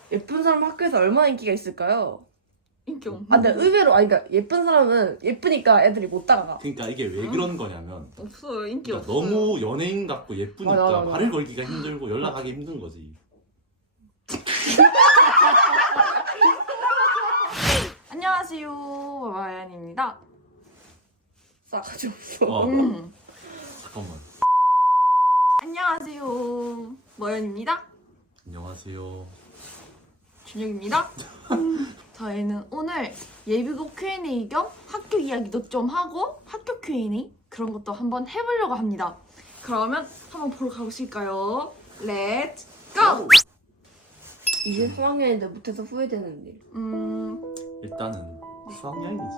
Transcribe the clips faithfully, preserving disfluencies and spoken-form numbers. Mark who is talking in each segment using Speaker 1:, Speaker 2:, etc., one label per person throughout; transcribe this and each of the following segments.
Speaker 1: 예쁜 사람 학교에서 얼마나 인기가 있을까요?
Speaker 2: 인기 없는.
Speaker 1: 아, 근데 의외로 아니 그러니까 예쁜 사람은 예쁘니까 애들이 못 따라가.
Speaker 3: 그러니까 이게 왜
Speaker 2: 응?
Speaker 3: 그런 거냐면
Speaker 2: 없어요. 인기
Speaker 3: 그러니까
Speaker 2: 없어요.
Speaker 3: 너무 연예인 같고 예쁘니까
Speaker 1: 맞아, 맞아.
Speaker 3: 말을 걸기가 힘들고 연락하기 힘든 거지.
Speaker 2: 안녕하세요. 마연입니다.
Speaker 1: 싸가지 없어.
Speaker 3: 어.
Speaker 2: 음.
Speaker 3: 잠깐만.
Speaker 2: 안녕하세요. 머연입니다.
Speaker 3: 안녕하세요.
Speaker 2: 준혁입니다. 저희는 오늘 예비국 큐 앤 에이 겸 학교 이야기도 좀 하고 학교 큐 앤 에이 그런 것도 한번 해보려고 합니다. 그러면 한번 보러 가보실까요? 렛츠 고!
Speaker 1: 이제 수학여행인데 못해서 후회되는 일.
Speaker 2: 음,
Speaker 3: 일단은 수학여행이지.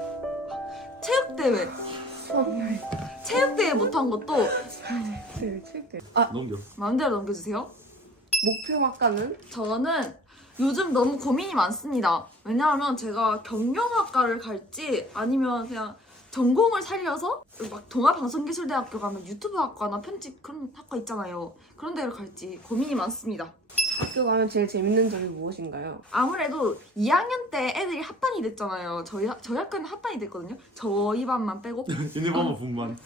Speaker 2: 체육대회.
Speaker 1: 수학여행.
Speaker 2: 체육대회 못한 것도
Speaker 1: 네, 체육대.
Speaker 3: 넘겨.
Speaker 2: 마음대로 넘겨주세요.
Speaker 1: 목표 학과는?
Speaker 2: 저는 요즘 너무 고민이 많습니다. 왜냐하면 제가 경영학과를 갈지 아니면 그냥 전공을 살려서 막 동아방송기술대학교 가면 유튜브 학과나 편집 그런 학과 있잖아요. 그런 데를 갈지 고민이 많습니다.
Speaker 1: 학교 가면 제일 재밌는 점이 무엇인가요?
Speaker 2: 아무래도 이 학년 때 애들이 합반이 됐잖아요. 저희, 학- 저희 학교는 합반이 됐거든요. 저희 반만 빼고.
Speaker 3: 얘네 봐봐 분만.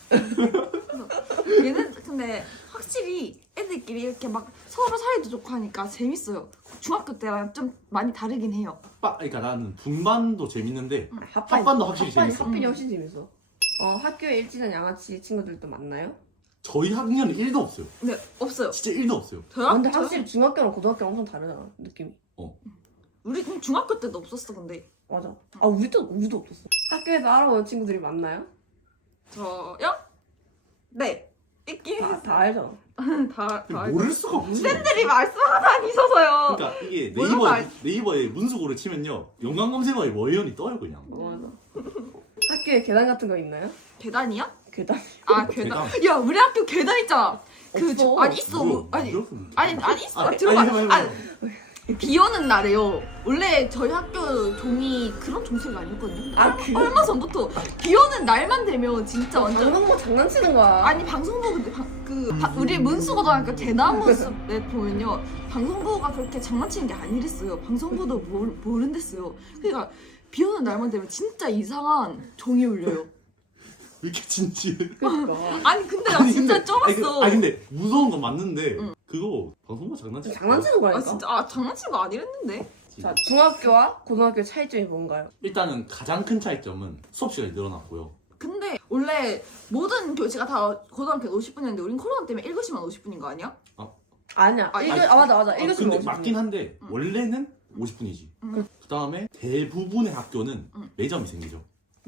Speaker 2: 얘는 근데 확실히 애들끼리 이렇게 막 서로 사이도 좋고 하니까 재밌어요. 중학교 때랑 좀 많이 다르긴 해요.
Speaker 3: 빠, 그러니까 나는 분반도 재밌는데
Speaker 1: 합반.
Speaker 3: 합반도 확실히
Speaker 1: 합반이,
Speaker 3: 재밌어.
Speaker 1: 합반이 훨씬 재밌어. 어, 학교에 일진한 양아치 친구들도 만나요?
Speaker 3: 저희 학년은 일도 없어요.
Speaker 2: 근데 없어요.
Speaker 3: 진짜 일도 없어요.
Speaker 2: 저희
Speaker 1: 아, 근데
Speaker 2: 학- 저희
Speaker 1: 확실히 중학교랑 고등학교랑 엄청 다르잖아, 느낌이.
Speaker 2: 우리 그럼 중학교 때도 없었어 근데.
Speaker 1: 맞아. 아, 우리도, 우리도 없었어. 학교에서 알아보는 친구들이 많나요?
Speaker 2: 저요? 네. 있긴
Speaker 1: 다,
Speaker 2: 했어요.
Speaker 1: 다 알잖아.
Speaker 2: 다, 다 알죠.
Speaker 3: 모를 수가 없지.
Speaker 2: 쌤들이 말씀하다 있어서요.
Speaker 3: 그러니까 이게
Speaker 2: 모르는
Speaker 3: 네이버
Speaker 2: 거 알-
Speaker 3: 네이버에 문수고를 치면요 연관 검색어에 워이언이 떠요 그냥.
Speaker 1: 어, 맞아. 학교에 계단 같은 거 있나요?
Speaker 2: 계단이야?
Speaker 1: 계단?
Speaker 2: 아 계단. 야 우리 학교 계단 있잖아. 그
Speaker 1: 없어.
Speaker 2: 저- 아니 있어.
Speaker 3: 뭐야,
Speaker 2: 아니
Speaker 3: 무조건.
Speaker 2: 아니 아니 있어.
Speaker 3: 아니,
Speaker 2: 들어봐.
Speaker 3: 아니, 해봐, 해봐,
Speaker 2: 아니,
Speaker 3: 해봐.
Speaker 2: 비 오는 날에요. 원래 저희 학교 종이 그런 종소리가 아니었거든요.
Speaker 1: 아, 그
Speaker 2: 얼마 전부터 비 오는 날만 되면 진짜 완전
Speaker 1: 방송국 장난치는 거야.
Speaker 2: 아니 방송부 근데 방, 그 바- 우리 문수고등학교 대나무 숲에 보면요 방송부가 그렇게 장난치는 게 아니랬어요. 방송부도 모르, 모른댔어요. 그러니까 비 오는 날만 되면 진짜 이상한 종이 울려요.
Speaker 3: 왜 이렇게 진지해?
Speaker 1: 그러니까.
Speaker 2: 아니 근데 나
Speaker 3: 아니,
Speaker 2: 진짜
Speaker 3: 근데-
Speaker 2: 쩔었어.
Speaker 3: 아니, 그- 아니 근데 무서운 건 맞는데
Speaker 2: 응.
Speaker 3: 그거 방송부 장난치.
Speaker 1: 장난치는
Speaker 2: 아
Speaker 1: 거라니까.
Speaker 2: 진짜 아 장난친 거 아니랬는데.
Speaker 1: 자, 중학교와 고등학교 차이점이 뭔가요?
Speaker 3: 일단은 가장 큰 차이점은 수업 시간이 늘어났고요.
Speaker 2: 근데 원래 모든 교시가 다 고등학교 오십 분이었는데 우린 코로나 때문에 일 교시만 오십 분인 거 아니야?
Speaker 1: 아니야.
Speaker 2: 아,
Speaker 1: 일
Speaker 2: 아니,
Speaker 1: 교, 아, 맞아, 맞아.
Speaker 3: 아,
Speaker 1: 일 교시
Speaker 3: 근데 맞긴 한데
Speaker 2: 응.
Speaker 3: 원래는 오십 분이지.
Speaker 2: 응.
Speaker 3: 그 다음에 대부분의 학교는
Speaker 2: 응.
Speaker 3: 매점이 생기죠.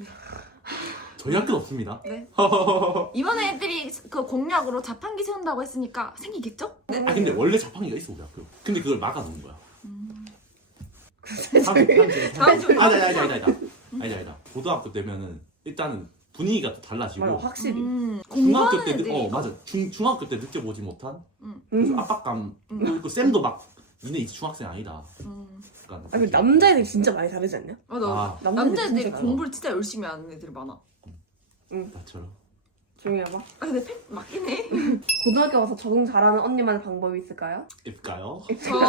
Speaker 3: 저희 학교는 없습니다.
Speaker 2: 네. 이번에 애들이 그 공약으로 자판기 세운다고 했으니까 생기겠죠? 네.
Speaker 3: 아 근데 원래 자판기가 있어 우리 학교. 근데 그걸 막아놓은 거야.
Speaker 2: 음.
Speaker 3: 다음 주, 다음 주.
Speaker 2: 다음 주.
Speaker 3: 아니다 아니다 아니다 아니다 아니다 아니다. 고등학교 때면은 일단은 분위기가 또 달라지고
Speaker 1: 맞아, 확실히.
Speaker 2: 음,
Speaker 3: 중학교
Speaker 2: 공부하는
Speaker 3: 때 느-
Speaker 2: 애들이
Speaker 3: 어 맞아 중 중학교 때 느껴보지 못한
Speaker 2: 음.
Speaker 3: 그
Speaker 1: 음.
Speaker 3: 압박감
Speaker 2: 음.
Speaker 3: 그리고 쌤도 막 니네 이제 중학생 아니다.
Speaker 2: 음.
Speaker 3: 약간
Speaker 1: 아, 그 남자애들이 진짜 많이 다르지 않냐?
Speaker 2: 맞아.
Speaker 3: 아,
Speaker 2: 남자애들이
Speaker 1: 진짜
Speaker 2: 공부를 진짜 열심히 하는 애들이 많아.
Speaker 3: 나처럼.
Speaker 1: 조용히 해봐.
Speaker 2: 아 근데 팩 맞긴 해.
Speaker 1: 고등학교 가서 적응 잘하는 언니만의 방법이 있을까요?
Speaker 3: 일까요?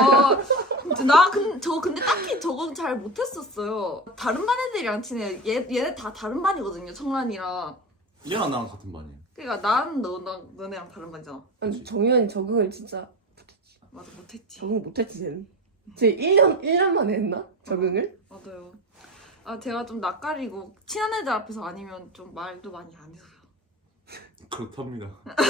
Speaker 2: 저, 나 근, 저 근데 딱히 적응 잘 못했었어요. 다른 반 애들이랑 친해. 얘, 얘네 다 다른 반이거든요. 청란이랑.
Speaker 3: 얘랑 나랑 같은 반이에요.
Speaker 2: 그러니까 난 너, 나, 너네랑 다른 반이잖아.
Speaker 1: 아니, 정유현이 적응을 진짜
Speaker 2: 맞아 못했지.
Speaker 1: 적응 못했지, 쟤는. 쟤 일 년, 일 년 만에 했나? 적응을?
Speaker 2: 맞아요. 아 제가 좀 낯가리고 친한 애들 앞에서 아니면 좀 말도 많이 안 해서요.
Speaker 3: 그렇답니다.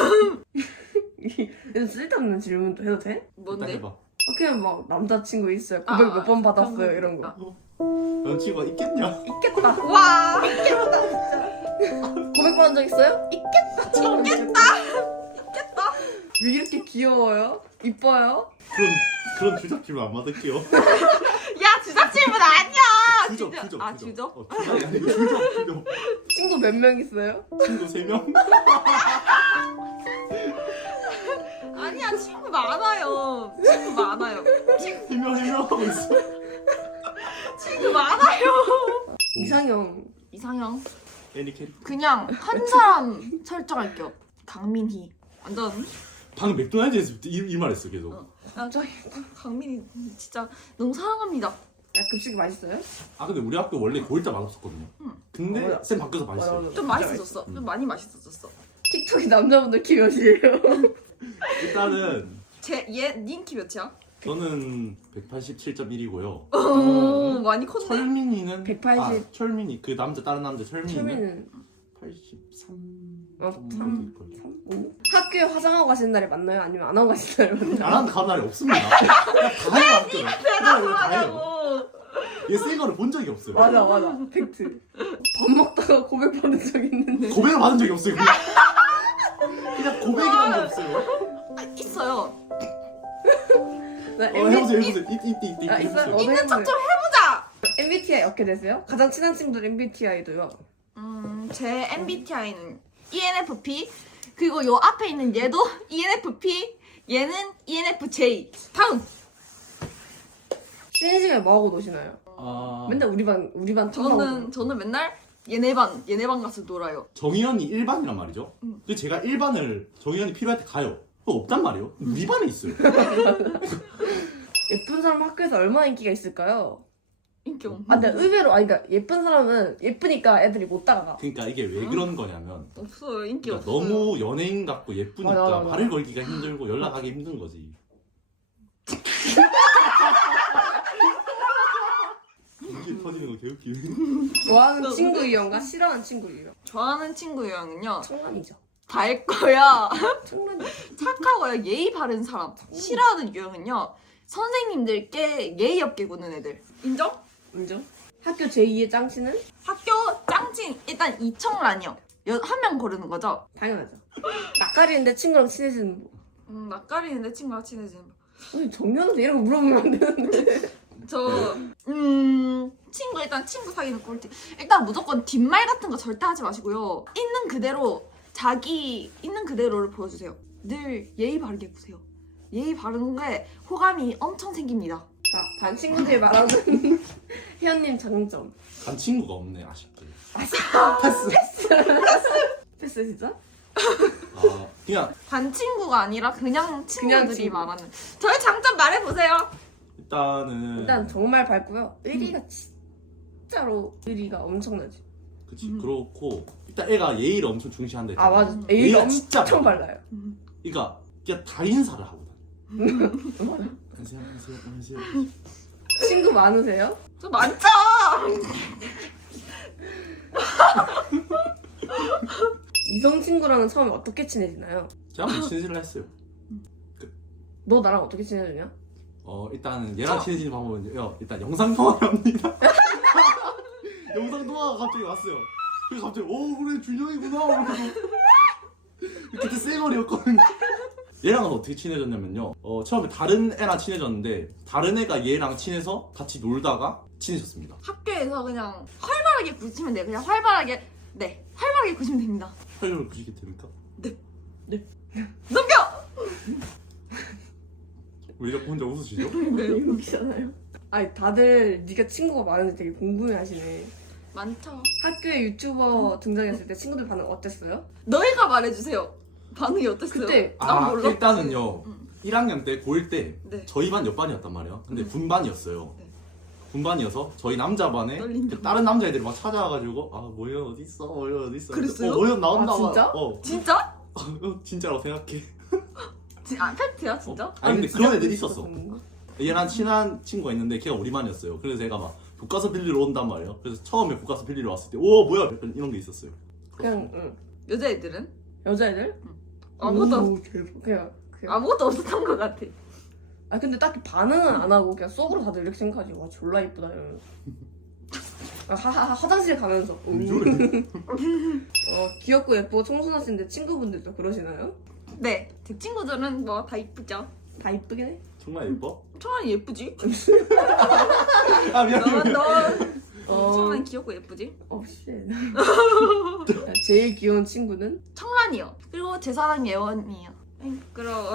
Speaker 1: 이런 쓸데없는 질문도 해도 돼?
Speaker 3: 일단
Speaker 2: 뭔데?
Speaker 3: 해봐.
Speaker 1: 어, 그냥 막 남자친구 있어요.
Speaker 2: 아,
Speaker 1: 고백
Speaker 2: 아,
Speaker 1: 몇 번
Speaker 2: 아,
Speaker 1: 받았어요,
Speaker 2: 그런
Speaker 1: 이런
Speaker 2: 거.
Speaker 1: 거.
Speaker 3: 남친구가 있겠냐?
Speaker 1: 있겠다.
Speaker 2: 와
Speaker 1: 있겠다, 진짜. 고백 받은 적 있어요? 있겠다. 있겠다.
Speaker 2: 있겠다.
Speaker 1: 왜 이렇게 귀여워요? 이뻐요?
Speaker 3: 그런 그런 주작 질문 안 받을게요.
Speaker 2: 야 주작 질문 아니야.
Speaker 3: 주적
Speaker 2: 진짜.
Speaker 3: 주적
Speaker 2: 아
Speaker 3: 주적.
Speaker 2: 주적?
Speaker 3: 어, 주적이 아니고 주적 주적.
Speaker 1: 친구 몇 명 있어요?
Speaker 3: 친구 세 명.
Speaker 2: 아니야 친구 많아요. 친구 많아요.
Speaker 3: 세 명 세 명 하고 있어.
Speaker 2: 친구 많아요.
Speaker 1: 이상형.
Speaker 2: 이상형
Speaker 3: 애니 캐릭터.
Speaker 2: 그냥 한 사람 설정할게요. 강민희 완전
Speaker 3: 방금 맥도날드에서 이, 이 말했어 계속.
Speaker 2: 어. 아 저희 강민이 진짜 너무 사랑합니다.
Speaker 1: 야, 급식이 맛있어요?
Speaker 3: 아 근데 우리 학교 원래 고일자 맛없었거든요.
Speaker 2: 응.
Speaker 3: 근데
Speaker 1: 맞아.
Speaker 3: 쌤 바뀌어서 맛있어요.
Speaker 1: 맞아, 맞아.
Speaker 2: 좀 맛있어졌어.
Speaker 3: 음.
Speaker 2: 좀 많이 맛있어졌어.
Speaker 1: 틱톡이 남자분들 키 몇이에요?
Speaker 3: 일단은
Speaker 2: 제얘 닌키 몇이야?
Speaker 3: 저는 백팔십칠 점 일이고요.
Speaker 2: 오 많이 컸네.
Speaker 3: 철민이는
Speaker 1: 백팔십.
Speaker 3: 아, 철민이 그 남자 다른 남자 철민이는
Speaker 1: 처음에는
Speaker 3: 팔십삼
Speaker 1: 어,
Speaker 3: 정도
Speaker 1: 삼.
Speaker 3: 될 거예요.
Speaker 1: 삼? 오? 학교에 화장하고 가시는 날에 만나요? 아니면 안 하고 가시는 날에 만나요?
Speaker 3: 안 하는 가는 날이 없습니다. 그냥 다 해요 학교는. 그냥 다 해요.
Speaker 2: 하냐고.
Speaker 3: 얘쓴 거를 본 적이 없어요.
Speaker 1: 맞아 맞아 팩트. 밥 먹다가 고백 받은 적 있는데
Speaker 3: 고백을 받은 적이 없어요. 그냥, 그냥 고백이란 게 없어요.
Speaker 2: 아, 있어요.
Speaker 1: 나
Speaker 3: 어,
Speaker 1: 엠비...
Speaker 3: 해보세요, 해보세요. 이, 이, 이, 이,
Speaker 1: 아, 있어요?
Speaker 3: 해보세요.
Speaker 1: 어.
Speaker 2: 있는 척 좀 해보자.
Speaker 1: 엠비티아이 어떻게 되세요? 가장 친한 친구들 엠비티아이도요.
Speaker 2: 음, 제 엠비티아이는 이엔에프피 그리고 요 앞에 있는 얘도 이엔에프피 얘는 이엔에프제이. 다음.
Speaker 1: 쉬는 시간에 뭐 하고 노시나요?
Speaker 3: 아,
Speaker 1: 맨날 우리 반 우리 반 탐방하고
Speaker 2: 저는 저는 맨날 얘네 반 얘네 반 가서 놀아요.
Speaker 3: 정희연이 일 반이란 말이죠.
Speaker 2: 응.
Speaker 3: 근데 제가 일 반을 정희연이 필요할 때 가요. 그거 없단 말이에요. 우리 반에 있어요.
Speaker 1: 예쁜 사람 학교에서 얼마나 인기가 있을까요?
Speaker 2: 인기 없.
Speaker 1: 아, 근데 의외로 아니 그러니까 예쁜 사람은 예쁘니까 애들이 못 따라가.
Speaker 3: 그러니까 이게 왜 그런 거냐면
Speaker 2: 없어요. 인기
Speaker 3: 그러니까
Speaker 2: 없어요.
Speaker 3: 너무 연예인 같고 예쁘니까
Speaker 1: 맞아, 맞아.
Speaker 3: 발을 걸기가 힘들고 연락하기 힘든 거지. 이게 터지는 거 개웃기네.
Speaker 1: 좋아하는 친구 유형과 싫어하는 친구 유형.
Speaker 2: 좋아하는 친구 유형은요.
Speaker 1: 청란이죠.
Speaker 2: 밝고요.
Speaker 1: 청란이.
Speaker 2: 착하고요. 예의 바른 사람. 싫어하는 유형은요. 선생님들께 예의 없게 구는 애들. 인정?
Speaker 1: 인정? 학교 제이의 짱치는
Speaker 2: 학교 짱친 일단 이청란이요. 한 명 고르는 거죠?
Speaker 1: 당연하죠. 낯가리는데 친구랑 친해지는 뭐.
Speaker 2: 음, 낯가리는데 친구랑 친해지는 거.
Speaker 1: 아니 정면한테 이런 거 물어보면 안 되는데.
Speaker 2: 저, 음, 친구, 일단 친구 사귀는 꿀팁. 일단 무조건 뒷말 같은 거 절대 하지 마시고요. 있는 그대로, 자기 있는 그대로를 보여주세요. 늘 예의 바르게 구세요. 예의 바른 게 호감이 엄청 생깁니다.
Speaker 1: 자, 반 친구들이 말하는 혜연님 장점.
Speaker 3: 간 친구가 없네 아쉽게.
Speaker 1: 패스. 패스 진짜?
Speaker 3: 아 그냥
Speaker 2: 반 친구가 아니라 그냥 친구들이
Speaker 1: 그냥 친구.
Speaker 2: 말하는. 저의 장점 말해보세요.
Speaker 3: 일단은
Speaker 1: 일단 정말 밝고요. 의리가 진짜로 의리가 엄청나지.
Speaker 3: 그치
Speaker 2: 음.
Speaker 3: 그렇고 일단 애가 예의를 엄청 중시한다
Speaker 1: 아 맞아.
Speaker 2: 음.
Speaker 1: 의리가
Speaker 3: 의리가 진짜
Speaker 1: 엄청
Speaker 3: 많아.
Speaker 1: 발라요.
Speaker 3: 그러니까 그냥 다 인사를 하고 다녀.
Speaker 1: 맞아.
Speaker 3: 안녕하세요 안녕하세요 안녕하세요.
Speaker 1: 친구 많으세요?
Speaker 2: 저 많죠?
Speaker 1: 이성 친구랑은 처음에 어떻게 친해지나요?
Speaker 3: 제가 한번 친해지려 했어요.
Speaker 1: 너 나랑 어떻게 친해지냐?
Speaker 3: 어 일단은 얘랑
Speaker 2: 저-
Speaker 3: 친해지는 방법은요. 일단 영상 통화를 합니다. 영상 통화가 갑자기 왔어요. 그래서 갑자기 오 그래 준영이구나. 이러면서 그때 쌩얼이었거든요. 얘랑은 어떻게 친해졌냐면요. 어 처음에 다른 애랑 친해졌는데 다른 애가 얘랑 친해서 같이 놀다가 친해졌습니다.
Speaker 2: 학교에서 그냥 활발하게 구시면 돼요. 그냥 활발하게, 네. 활발하게 구시면 됩니다.
Speaker 3: 활력을 구시게 됩니까?
Speaker 2: 넘겨!
Speaker 3: 왜 자꾸 혼자 웃으시죠?
Speaker 1: 웃기잖아요. 아니 다들 네가 친구가 많은지 되게 궁금해하시네.
Speaker 2: 많죠.
Speaker 1: 학교에 유튜버 등장했을 때 친구들 반응 어땠어요?
Speaker 2: 너희가 말해주세요. 반응이 어땠어요?
Speaker 1: 그때
Speaker 2: 난
Speaker 3: 아
Speaker 2: 몰라.
Speaker 3: 일단은요.
Speaker 2: 응.
Speaker 3: 일 학년 때 고일 때
Speaker 2: 네.
Speaker 3: 저희 반 옆반이었단 말이에요. 근데
Speaker 2: 음.
Speaker 3: 분반이었어요.
Speaker 2: 네.
Speaker 3: 분반이어서 저희 남자 반에
Speaker 2: 떨린다.
Speaker 3: 그 다른 남자애들이 막 찾아와가지고 아 모현 어디 있어 모현 어디 있어.
Speaker 2: 그랬어요?
Speaker 3: 어, 모현 나온다.
Speaker 1: 아, 진짜?
Speaker 3: 어
Speaker 2: 진짜?
Speaker 3: 진짜라고 생각해.
Speaker 2: 지, 아, 팩트야 진짜?
Speaker 3: 어? 아니 근데 그런 애들 있었어.
Speaker 1: 있었던 건가?
Speaker 3: 얘랑 친한 친구가 있는데 걔가 우리 반이었어요. 그래서 제가 막 교과서 빌리러 온단 말이에요. 그래서 처음에 교과서 빌리러 왔을 때 오 뭐야 약간 이런 게 있었어요.
Speaker 1: 그냥 응.
Speaker 2: 여자애들은?
Speaker 1: 여자애들?
Speaker 2: 아무것도 없,
Speaker 1: 오, 대박. 그냥 그냥.
Speaker 2: 아무것도 없었던 것 같아.
Speaker 1: 아 근데 딱히 반응은 안 하고 그냥 속으로 다들 이렇게 생각하지. 와 졸라 이쁘다 이러면서. 아, 하, 하, 화장실 가면서.
Speaker 3: 왜 저래?
Speaker 1: 어 귀엽고 예쁘고 청순하신데 친구분들도 그러시나요?
Speaker 2: 네, 제 친구들은 뭐 다 이쁘죠.
Speaker 1: 다 이쁘긴 해.
Speaker 3: 정말 예뻐?
Speaker 2: 청아는 예쁘지?
Speaker 3: 아 미안해.
Speaker 2: 넌, 넌
Speaker 1: 어.
Speaker 2: 청아는 귀엽고 예쁘지?
Speaker 1: 어 씨. 제일 귀여운 친구는?
Speaker 2: 청란이요. 그리고 제 사랑 예원이요. 에이, 부끄러워.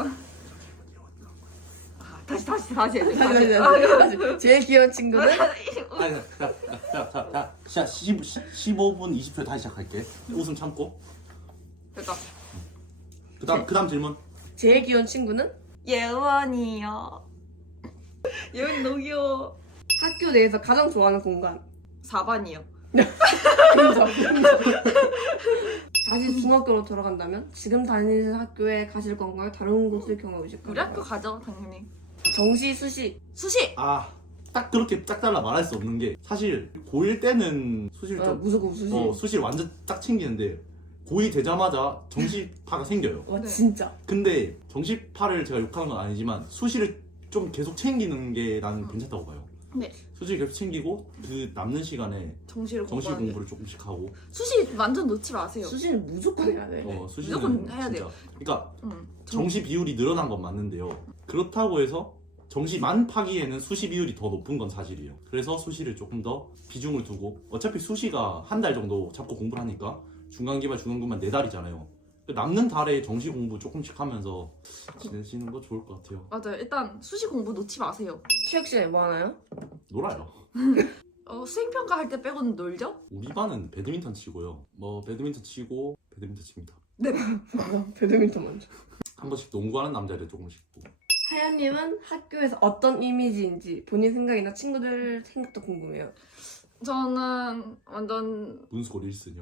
Speaker 2: 아, 다시 다시 다시 해줘.
Speaker 1: 다시 다시 다시. 다시. 제일 귀여운 친구는?
Speaker 3: 아니 자자자자 자 십오 분 이십 초 다시 시작할게. 웃음 참고.
Speaker 2: 됐다.
Speaker 3: 그다음 그다음 질문.
Speaker 1: 제일 귀여운 친구는
Speaker 2: 예원이요. 예원이 너무 귀여워.
Speaker 1: 학교 내에서 가장 좋아하는 공간.
Speaker 2: 사 반이요.
Speaker 1: 인정, 인정. 다시 중학교로 돌아간다면 지금 다니는 학교에 가실 건가요? 다른 곳을 경험하실
Speaker 2: 우리
Speaker 1: 건가요?
Speaker 2: 학교 가죠, 당연히.
Speaker 1: 정시, 수시.
Speaker 2: 수시!
Speaker 3: 아, 딱 그렇게 짝 잘라 말할 수 없는 게 사실 고일 때는 수시를
Speaker 1: 어,
Speaker 3: 좀
Speaker 1: 무조건 수시.
Speaker 3: 어, 수시를 완전 딱 챙기는데 고이 되자마자 정시파가 생겨요.
Speaker 1: 와
Speaker 2: 네.
Speaker 1: 진짜.
Speaker 3: 근데 정시파를 제가 욕하는 건 아니지만 수시를 좀 계속 챙기는 게 나는
Speaker 2: 음.
Speaker 3: 괜찮다고 봐요.
Speaker 2: 네.
Speaker 3: 수시를 계속 챙기고 그 남는 시간에
Speaker 2: 정시를
Speaker 3: 정시
Speaker 2: 공부하는 게.
Speaker 3: 공부를 조금씩 하고
Speaker 2: 수시 완전 놓지 마세요.
Speaker 1: 수시는 무조건 해야 돼.
Speaker 3: 어, 수시는
Speaker 2: 무조건 해야
Speaker 3: 진짜
Speaker 2: 돼요.
Speaker 3: 그러니까
Speaker 2: 응. 정-
Speaker 3: 정시 비율이 늘어난 건 맞는데요. 그렇다고 해서 정시만 파기에는 수시 비율이 더 높은 건 사실이에요. 그래서 수시를 조금 더 비중을 두고 어차피 수시가 한 달 정도 잡고 공부를 하니까 중간기말 중간고만 네 달이잖아요. 남는 달에 정시 공부 조금씩 하면서 지내시는 거 좋을 것 같아요.
Speaker 2: 맞아요. 일단 수시 공부 놓지 마세요.
Speaker 1: 체육 시간에 뭐 하나요?
Speaker 3: 놀아요.
Speaker 2: 어, 수행평가 할 때 빼고는 놀죠?
Speaker 3: 우리 반은 배드민턴 치고요. 뭐 배드민턴 치고 배드민턴 칩니다.
Speaker 1: 배드민턴 먼저.
Speaker 3: 한 번씩 농구하는 남자를 조금씩 보고.
Speaker 1: 하연님은 학교에서 어떤 이미지인지 본인 생각이나 친구들 생각도 궁금해요.
Speaker 2: 저는 완전
Speaker 3: 문스골 일 순위요.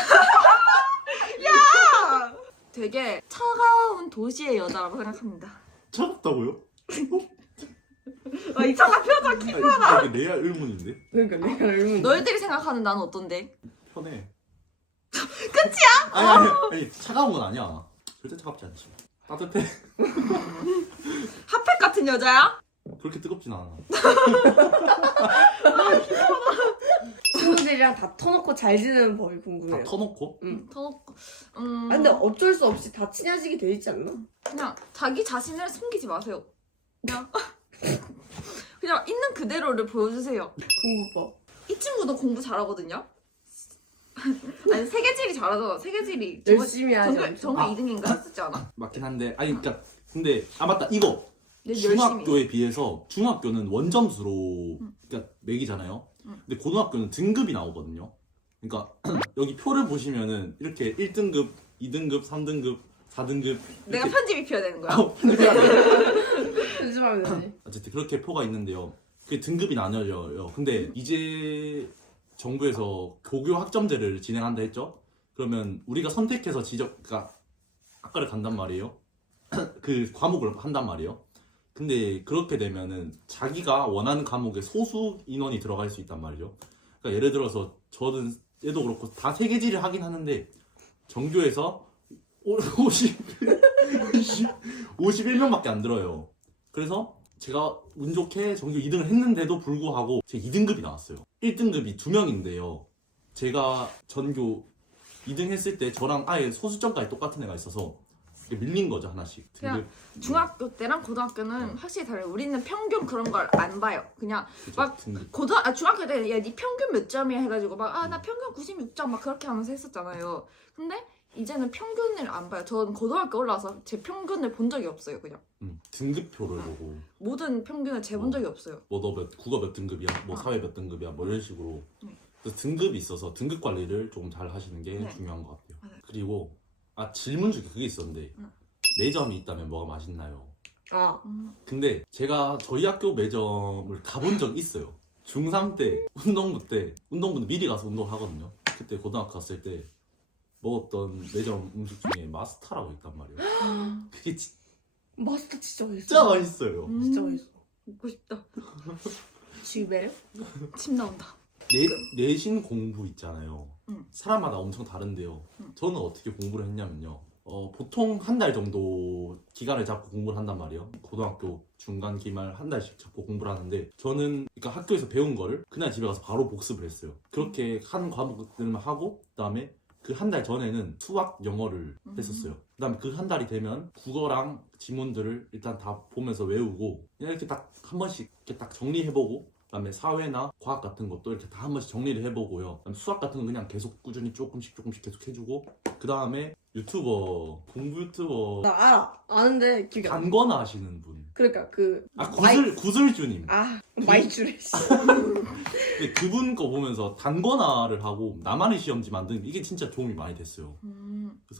Speaker 2: 되게 차가운 도시의 여자라고 생각합니다.
Speaker 3: 차갑다고요?
Speaker 2: 아, 이상한 표정.
Speaker 3: 아니, 진짜 이게 레알 의문인데?
Speaker 1: 그러니까 내가 의문.
Speaker 2: 너희들이 생각하는 나는 어떤데?
Speaker 3: 편해. 끝이야? 아니, 아니 아니 차가운 건 아니야. 절대 차갑지 않지. 따뜻해.
Speaker 2: 핫팩 같은 여자야?
Speaker 3: 그렇게 뜨겁진 않아.
Speaker 1: 친구들이랑 다 터놓고 잘 지내는 법이
Speaker 3: 다
Speaker 1: 궁금해요.
Speaker 3: 터놓고
Speaker 1: 응.
Speaker 2: 터놓고 음
Speaker 1: 아, 근데 어쩔 수 없이 다 친해지게 돼 있지 않나?
Speaker 2: 그냥 자기 자신을 숨기지 마세요. 그냥 그냥 있는 그대로를 보여주세요.
Speaker 1: 공부법.
Speaker 2: 이 친구도 공부 잘하거든요. 아니 세계지리 잘하잖아. 세계지리
Speaker 1: 열심히 하지
Speaker 2: 전교
Speaker 1: 않죠.
Speaker 2: 전교
Speaker 3: 아.
Speaker 2: 이 등인가 했었지 않아?
Speaker 3: 맞긴 한데 아니 그러니까 근데 아 맞다 이거
Speaker 2: 네,
Speaker 3: 중학교에 비해서 중학교는 원점수로
Speaker 2: 응.
Speaker 3: 그러니까 매기잖아요.
Speaker 2: 응.
Speaker 3: 근데 고등학교는 등급이 나오거든요. 그러니까 여기 표를 보시면은 이렇게 일 등급, 이 등급, 삼 등급, 사 등급
Speaker 2: 내가
Speaker 3: 이렇게
Speaker 2: 편집 입혀야 되는 거야.
Speaker 3: 어, 편집해야 돼요.
Speaker 1: 요즘하면 되지.
Speaker 3: 어쨌든 그렇게 표가 있는데요. 그 등급이 나뉘어져요. 근데 이제 정부에서 고교 학점제를 진행한다 했죠. 그러면 우리가 선택해서 지적, 그러니까 학과를 간단 말이에요. 그 과목을 한단 말이에요. 근데 그렇게 되면은 자기가 원하는 과목에 소수 인원이 들어갈 수 있단 말이죠. 그러니까 예를 들어서 저는 얘도 그렇고 다 세계지를 하긴 하는데 전교에서 오십, 오십일 명밖에 안 들어요. 그래서 제가 운 좋게 전교 이 등을 했는데도 불구하고 제 이 등급이 나왔어요. 일 등급이 두 명인데요. 제가 전교 이 등 했을 때 저랑 아예 소수점까지 똑같은 애가 있어서 밀린 거죠, 하나씩.
Speaker 2: 그냥
Speaker 3: 등급.
Speaker 2: 중학교 때랑 고등학교는 확실히 달라요. 우리는 평균 그런 걸 안 봐요. 그냥
Speaker 3: 그죠,
Speaker 2: 막
Speaker 3: 등급.
Speaker 2: 고등 아 중학교 때 야 니 평균 몇 점이야 해가지고 막 아 나 평균 구십육 점 막 그렇게 하면서 했었잖아요. 근데 이제는 평균을 안 봐요. 저는 고등학교 올라와서 제 평균을 본 적이 없어요. 그냥
Speaker 3: 음, 등급표를 보고
Speaker 2: 모든 평균을 재본 적이 없어요.
Speaker 3: 뭐 너 몇 국어 몇 등급이야, 뭐
Speaker 2: 어.
Speaker 3: 사회 몇 등급이야, 뭐 이런 식으로.
Speaker 2: 네.
Speaker 3: 그래서 등급이 있어서 등급 관리를 조금 잘 하시는 게
Speaker 2: 네.
Speaker 3: 중요한 것 같아요.
Speaker 2: 맞아요.
Speaker 3: 그리고 아 질문 중에 그게 있었는데
Speaker 2: 응.
Speaker 3: 매점이 있다면 뭐가 맛있나요?
Speaker 1: 아,
Speaker 2: 음.
Speaker 3: 근데 제가 저희 학교 매점을 가본 적 있어요. 중삼 때 운동부 때 운동부는 미리 가서 운동을 하거든요. 그때 고등학교 갔을 때 먹었던 매점 음식 중에 마스타라고 있단 말이에요. 그게 진짜
Speaker 1: 마스터 진짜 맛있어.
Speaker 3: 진짜 맛있어요.
Speaker 2: 음.
Speaker 1: 진짜 맛있어.
Speaker 2: 먹고 싶다.
Speaker 1: 지배요?
Speaker 2: 침 나온다.
Speaker 3: 내, 내신 공부 있잖아요.
Speaker 2: 응.
Speaker 3: 사람마다 엄청 다른데요.
Speaker 2: 응.
Speaker 3: 저는 어떻게 공부를 했냐면요. 어, 보통 한 달 정도 기간을 잡고 공부를 한단 말이에요. 고등학교 중간 기말 한 달씩 잡고 공부를 하는데 저는 그러니까 학교에서 배운 거를 그날 집에 가서 바로 복습을 했어요. 그렇게 한 과목들만 하고 그다음에 그 한 달 전에는 수학, 영어를
Speaker 2: 음.
Speaker 3: 했었어요. 그다음에 그 한 달이 되면 국어랑 지문들을 일단 다 보면서 외우고 그냥 이렇게 딱 한 번씩 이렇게 딱 정리해보고 그다음에 사회나 과학 같은 것도 이렇게 다 한 번씩 정리를 해보고요. 그다음에 수학 같은 건 그냥 계속 꾸준히 조금씩 조금씩 계속 해주고 그 다음에 유튜버 공부 유튜버
Speaker 1: 나 알아. 아는데 기억이 안 나.
Speaker 3: 단거나 하시는 분.
Speaker 1: 그러니까 그
Speaker 3: 아
Speaker 1: 마이-
Speaker 3: 구슬 구슬주님.
Speaker 1: 아 마이줄에 씨.
Speaker 3: 근데 그분 거 보면서 단거나를 하고 나만의 시험지 만드는 게 이게 진짜 도움이 많이 됐어요.
Speaker 2: 음.
Speaker 3: 그래서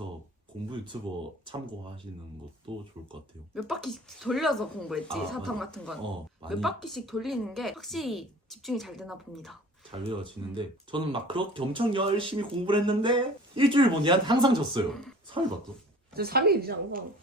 Speaker 3: 공부 유튜버 참고하시는 것도 좋을 것 같아요.
Speaker 2: 몇 바퀴씩 돌려서 공부했지.
Speaker 3: 아,
Speaker 2: 사탐
Speaker 3: 맞아.
Speaker 2: 같은 건.
Speaker 3: 어,
Speaker 2: 몇
Speaker 3: 많이
Speaker 2: 바퀴씩 돌리는 게 확실히 집중이 잘 되나 봅니다.
Speaker 3: 잘 외워지는데 저는 막 그렇게 엄청 열심히 공부를 했는데 일주일 보니 한 항상 졌어요. 삼 일 봤죠?
Speaker 1: 이제 삼 일이지 항상.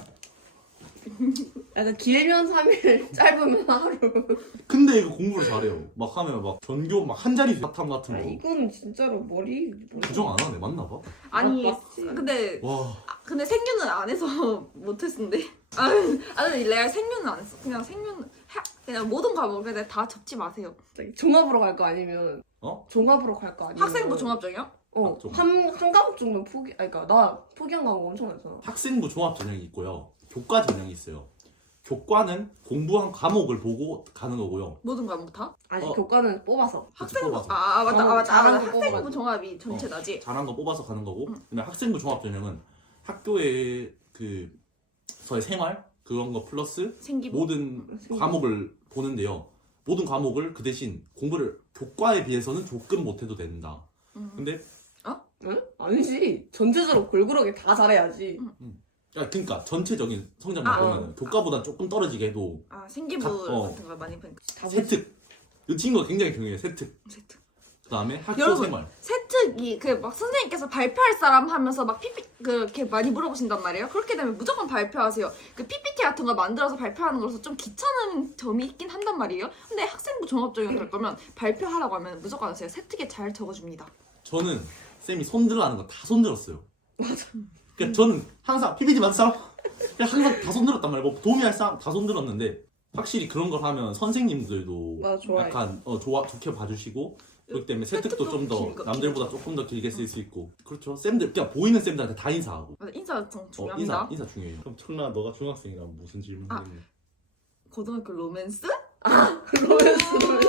Speaker 1: 약간 길면 삼 일, 짧으면 하루.
Speaker 3: 근데 이거 공부를 잘해요. 막 하면 막 전교 막 한 자리 사탐 같은
Speaker 1: 아,
Speaker 3: 거
Speaker 1: 이건 진짜로 머리.
Speaker 3: 부정 안 하네. 맞나 봐.
Speaker 2: 아니
Speaker 1: 맞지.
Speaker 2: 근데
Speaker 3: 와.
Speaker 2: 아, 근데 생유는 안 해서 못했는데. 아, 아 근데 레알 생유는 안 했어. 그냥 생유는 하, 그냥 모든 과목에 대해 다 접지 마세요.
Speaker 1: 종합으로 갈 거 아니면
Speaker 3: 어?
Speaker 1: 종합으로 갈 거 아니면
Speaker 2: 학생부 종합적이요?
Speaker 1: 어,
Speaker 3: 아, 좀.
Speaker 1: 한, 한 과목 정도 포기, 아니, 그니까, 나 포기한 과목 엄청 많잖아.
Speaker 3: 학생부 종합 전형이 있고요. 교과 전형이 있어요. 교과는 공부한 과목을 보고 가는 거고요.
Speaker 2: 모든 과목 다?
Speaker 1: 아니,
Speaker 3: 어.
Speaker 1: 교과는 뽑아서.
Speaker 2: 학생부
Speaker 3: 뽑아서.
Speaker 2: 아, 아 맞다 아
Speaker 1: 과목
Speaker 2: 맞다 아,
Speaker 1: 잘한
Speaker 2: 맞다.
Speaker 1: 거
Speaker 2: 학생부
Speaker 1: 뽑아가지고.
Speaker 2: 종합이 전체다지.
Speaker 3: 잘한 거 뽑아서 가는 거고.
Speaker 2: 응.
Speaker 3: 근데 학생부 종합 전형은 학교의 그 저의 생활 그런 거 플러스
Speaker 2: 생기부.
Speaker 3: 모든 과목을 보는데요. 모든 과목을 그 대신 공부를 교과에 비해서는 조금 못해도 된다.
Speaker 2: 음.
Speaker 3: 근데
Speaker 1: 응? 아니지. 전체적으로 골고루하게 다 잘해야지.
Speaker 3: 야, 그러니까 전체적인 성적만
Speaker 2: 아,
Speaker 3: 보면 교과보다 조금 떨어지게 해도
Speaker 2: 아 생기부
Speaker 3: 가- 어.
Speaker 2: 같은 걸 많이 보니까.
Speaker 1: 다 보지.
Speaker 3: 세특. 이 친구가 굉장히 중요해요. 세특.
Speaker 2: 세특.
Speaker 3: 그 다음에 학교
Speaker 2: 여러분.
Speaker 3: 생활.
Speaker 2: 세특이 그 막 선생님께서 발표할 사람 하면서 막 피피 그렇게 많이 물어보신단 말이에요. 그렇게 되면 무조건 발표하세요. 그 피피티 같은 거 만들어서 발표하는 거라서 좀 귀찮은 점이 있긴 한단 말이에요. 근데 학생부 종합적인 걸 거면 발표하라고 하면 무조건 하세요. 세특에 잘 적어줍니다.
Speaker 3: 저는 쌤이 손들라는 거 다 손들었어요. 맞아. 그러니까 저는 항상 피피티 만든 사람 그냥 항상 다 손들었단 말이에요. 뭐 도움이 할 사람 다 손들었는데 확실히 그런 걸 하면 선생님들도
Speaker 1: 맞아, 좋아해.
Speaker 3: 약간 어, 좋아 좋게 봐주시고 그렇기 때문에 세특도
Speaker 2: 세특도
Speaker 3: 좀 더
Speaker 2: 길거-
Speaker 3: 남들보다 조금 더 길게 쓸 수 있고 그렇죠. 쌤들 그냥 보이는 쌤들한테 다 인사하고
Speaker 2: 맞아, 인사 좀
Speaker 3: 어,
Speaker 2: 중요합니다.
Speaker 3: 인사 인사 중요해요. 그럼 청라 너가 중학생이라면 무슨 질문
Speaker 2: 아.
Speaker 3: 하겠니?
Speaker 2: 고등학교 로맨스?
Speaker 1: 로맨스, 로맨스.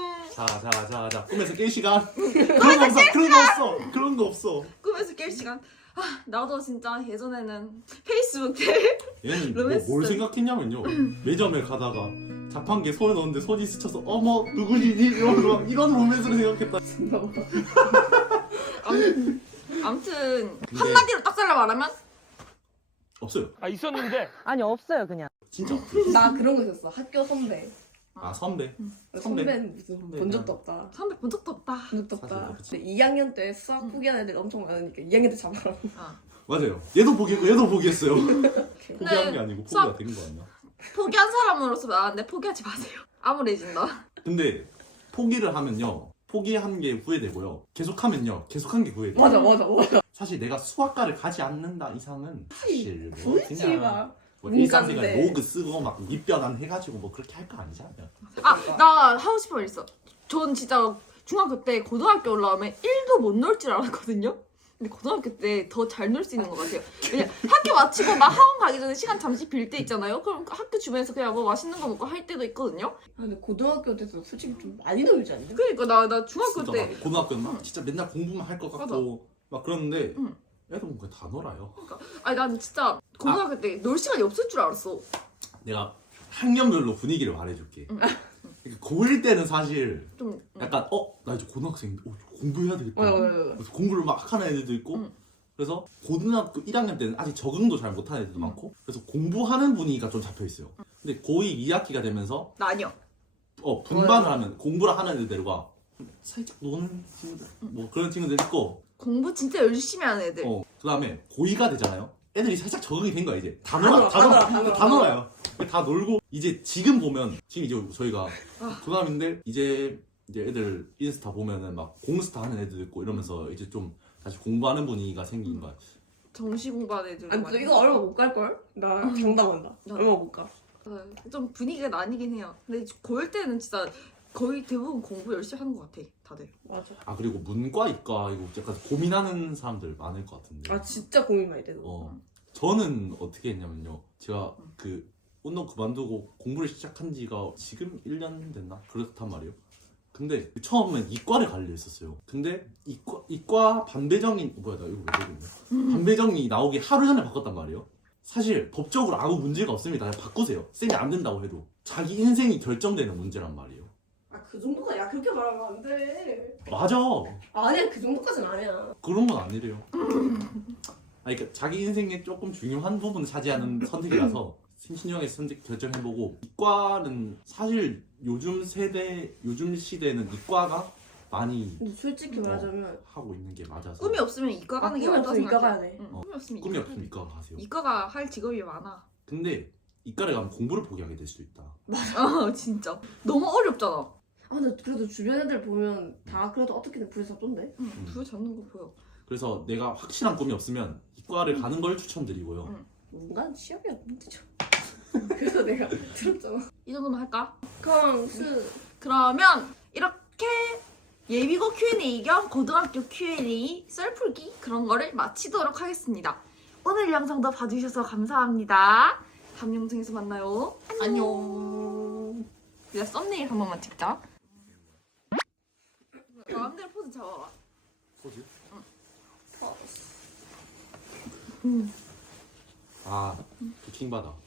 Speaker 3: 자자자자 꿈에서 깰 시간. 그런 거 없어. 그런 거 없어. 그런 거 없어.
Speaker 2: 꿈에서 깰 시간. 아 나도 진짜 예전에는 페이스북 때
Speaker 3: 얘는 뭐,
Speaker 2: 로맨스.
Speaker 3: 뭘 생각했냐면요. 매점에 가다가 자판기에 손을 넣었는데 손이 스쳐서 어머 누구니 이런 거 이런 로맨스를 생각했다.
Speaker 2: 아무튼, 아무튼
Speaker 3: 근데-
Speaker 2: 한마디로 딱 잘라 말하면
Speaker 3: 없어요.
Speaker 4: 아 있었는데
Speaker 5: 아니 없어요 그냥.
Speaker 3: 진짜 없어요.
Speaker 1: 나 그런 거 있었어. 학교 선배.
Speaker 3: 아 선배. 선배.
Speaker 1: 선배는 무슨
Speaker 3: 선배,
Speaker 1: 본
Speaker 3: 나-
Speaker 1: 적도 없다.
Speaker 2: 선배 본 적도 없다.
Speaker 1: 본 적도 없다.
Speaker 3: 사실 그치.
Speaker 1: 근데 이 학년 때 수학
Speaker 2: 응.
Speaker 1: 포기한 애들 엄청 많으니까 이 학년 때 잡아라.
Speaker 2: 아.
Speaker 3: 맞아요. 얘도 포기했고 얘도 포기했어요.
Speaker 1: 오케이.
Speaker 3: 포기한
Speaker 2: 네,
Speaker 3: 게 아니고
Speaker 2: 수학-
Speaker 3: 포기가 된 거 아니야?
Speaker 2: 포기한 사람으로서 나한테 포기하지 마세요. 암울해진다.
Speaker 3: 근데 포기를 하면요. 포기한 게 후회되고요. 계속하면요. 계속한 게 후회돼요.
Speaker 1: 맞아, 맞아, 맞아.
Speaker 3: 사실 내가 수학과를 가지 않는다 이상은 사실 뭐
Speaker 1: 굳이
Speaker 3: 그냥
Speaker 1: 막.
Speaker 3: 뭐
Speaker 1: 문과인데.
Speaker 3: 일상생활 로그 쓰고 막 밑변환 해가지고 뭐 그렇게 할 거 아니잖아요.
Speaker 2: 아 나 하고 싶은 말 있어. 전 진짜 중학교 때 고등학교 올라오면 일도 못 놀 줄 알았거든요. 근데 고등학교 때 더 잘 놀 수 있는 것 같아요. 왜냐 학교 마치고 막 학원 가기 전에 시간 잠시 빌 때 있잖아요. 그럼 학교 주변에서 그냥 뭐 맛있는 거 먹고 할 때도 있거든요.
Speaker 1: 아, 근데 고등학교 때도 솔직히 좀 많이 놀지 않냐?
Speaker 2: 그러니까 나 나 중학교
Speaker 3: 진짜
Speaker 2: 때
Speaker 3: 막 고등학교는 막 진짜 맨날 공부만 할 것 같고 막 그러는데
Speaker 2: 응.
Speaker 3: 애들 보면 다 놀아요.
Speaker 2: 아니 난 진짜 고등학교 때 놀 시간이 없을 줄 알았어.
Speaker 3: 내가 학년별로 분위기를 말해줄게.
Speaker 2: 응.
Speaker 3: 그러니까 고일 때는 사실
Speaker 2: 좀 응.
Speaker 3: 약간 어? 나 이제 고등학생인데 어, 공부해야 되겠다.
Speaker 1: 맞아, 맞아, 맞아.
Speaker 3: 그래서 공부를 막 하는 애들도 있고
Speaker 2: 응.
Speaker 3: 그래서 고등학교 일 학년 때는 아직 적응도 잘 못하는 애들도
Speaker 2: 응.
Speaker 3: 많고 그래서 공부하는 분위기가 좀 잡혀있어요. 근데 고이 이 학기가 되면서
Speaker 2: 나 아니야.
Speaker 3: 어 분반을 하면 공부를 하는 애들과 살짝 노는 친구들 뭐 그런 친구들 있고
Speaker 2: 공부 진짜 열심히 하는 애들.
Speaker 3: 어 그다음에 고이가 되잖아요. 애들이 살짝 적응이 된 거야 이제 다
Speaker 1: 다
Speaker 3: 놀아
Speaker 1: 놀아,
Speaker 3: 다
Speaker 1: 다
Speaker 3: 놀아
Speaker 1: 놀아, 다 놀아,
Speaker 3: 다
Speaker 1: 다
Speaker 3: 놀아요. 다 놀고 이제 지금 보면 지금 이제 저희가
Speaker 2: 아.
Speaker 3: 고등학생들 이제 이제 애들 인스타 보면은 막 공스타 하는 애들 있고 이러면서 이제 좀 다시 공부하는 분위기가 생긴 거야.
Speaker 2: 정시 공부하는 애들.
Speaker 1: 아니, 너 이거 얼마 못 갈걸? 나 장담한다.
Speaker 2: 나-
Speaker 1: 얼마 못 가.
Speaker 2: 좀 분위기가 나뉘긴 해요. 근데 고일 때는 진짜 거의 대부분 공부 열심히 하는 것 같아. 다들.
Speaker 1: 맞아.
Speaker 3: 아 그리고 문과 이과 이거 약간 고민하는 사람들 많을 것 같은데.
Speaker 1: 아, 진짜 고민 많이 되고.
Speaker 3: 어 저는 어떻게 했냐면요. 제가
Speaker 2: 응.
Speaker 3: 그 운동 그만두고 공부를 시작한 지가 지금 일 년 됐나 그렇단 말이에요. 근데 처음엔 이과를 가려 했었어요. 근데 이과 이과 반배정이 뭐야 나 이거 왜 되고 있냐? 반배정이 나오기 하루 전에 바꿨단 말이에요. 사실 법적으로 아무 문제가 없습니다. 그냥 바꾸세요. 쌤이 안 된다고 해도 자기 인생이 결정되는 문제란 말이에요.
Speaker 1: 아, 그 정도가, 야, 그렇게 말하면 안 돼.
Speaker 3: 맞아.
Speaker 1: 아니야, 그 정도까지는 아니야.
Speaker 3: 그런 건 아니래요. 아니 그러니까 자기 인생에 조금 중요한 부분을 차지하는 선택이라서 신신영에서 선택 결정해보고 이과는 사실 요즘 세대 요즘 시대는 이과가 많이
Speaker 1: 근데 솔직히
Speaker 3: 어,
Speaker 1: 말하자면
Speaker 3: 하고 있는 게 맞아서
Speaker 2: 꿈이 없으면 이과 가는
Speaker 1: 아,
Speaker 2: 게
Speaker 1: 꿈이
Speaker 2: 맞다고
Speaker 1: 없으면 이과
Speaker 2: 생각해.
Speaker 1: 가야 돼.
Speaker 2: 응,
Speaker 3: 어.
Speaker 2: 꿈이 없으면
Speaker 3: 꿈이
Speaker 2: 이과
Speaker 3: 없으면 이과 가세요.
Speaker 2: 이과가 할 직업이 많아.
Speaker 3: 근데 이과를 가면 공부를 포기하게 될 수도 있다.
Speaker 2: 아 진짜 너무 어렵잖아.
Speaker 1: 아 근데 그래도 주변 애들 보면 다 그래도 어떻게든 불에 잡던데?
Speaker 2: 응,
Speaker 3: 음.
Speaker 2: 부여 잡는 거 보여.
Speaker 3: 그래서 내가 확실한 꿈이 없으면 이과를 가는 걸 추천드리고요.
Speaker 2: 응.
Speaker 1: 뭔가 취업이 안 되죠. 그래서 내가 들었잖아.
Speaker 2: 이 정도만 할까?
Speaker 1: 강수.
Speaker 2: 그러면 이렇게 예비고 큐앤에이 겸 고등학교 큐앤에이 썰풀기 그런 거를 마치도록 하겠습니다. 오늘 영상도 봐주셔서 감사합니다. 다음 영상에서 만나요. 안녕. 이제 썸네일 한 번만 찍자. 마음대로 포즈 잡아봐.
Speaker 3: 포즈?
Speaker 1: 퍼스.
Speaker 2: 음.
Speaker 3: 아, 킹받아.